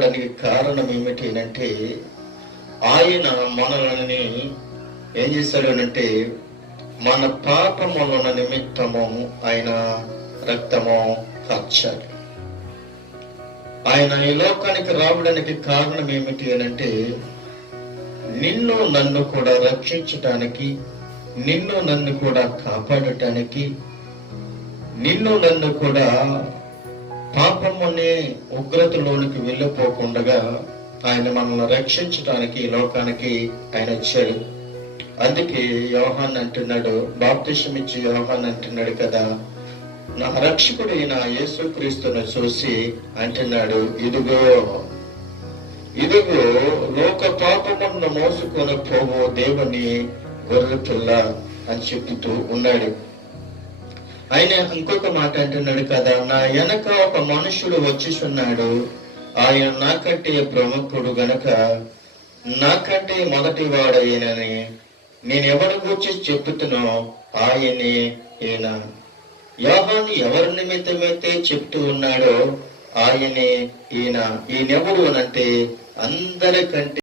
దానికి కారణం ఏమిటి అంటే ఆయన మనల్ని ఏం చేశాడు అంటే మన పాపముల నిమిత్తము ఆయన రక్తము కార్చాడు. ఆయన ఈ లోకానికి రావడానికి కారణం ఏమిటి అంటే నిన్ను నన్ను కూడా రక్షించటానికి, నిన్ను నన్ను కూడా కాపాడటానికి, నిన్ను నన్ను కూడా పాపమునే ఉగ్రతలోనికి వెళ్ళిపోకుండా ఆయన మనల్ని రక్షించడానికి ఈ లోకానికి ఆయన వచ్చాడు. అందుకే యోహాన్ అంటున్నాడు, బాప్తిసం ఇచ్చి యోహాన్ అంటున్నాడు కదా, నా రక్షకుడు అయిన యేసుక్రీస్తును చూసి అంటున్నాడు, ఇదిగో ఇదిగో లోక పాపమును మోసుకొని పోవు దేవుని గొర్రెపిల్ల అని చెప్తూ ఉన్నాడు. ఆయన ఇంకొక మాట అంటున్నాడు కదా, నా వెనక ఒక మనుషుడు వచ్చేస్తున్నాడు, ఆయన నాకంటే ప్రముఖుడు గనక నాకంటే మొదటి వాడైనని నేను ఎవరి గురించి చెప్తున్నా ఆయనే ఈయన. యోహాను ఎవరి నిమిత్తమైతే చెప్తూ ఉన్నాడో ఆయనే ఈయన. ఈయనెవడు అనంటే అందరికంటే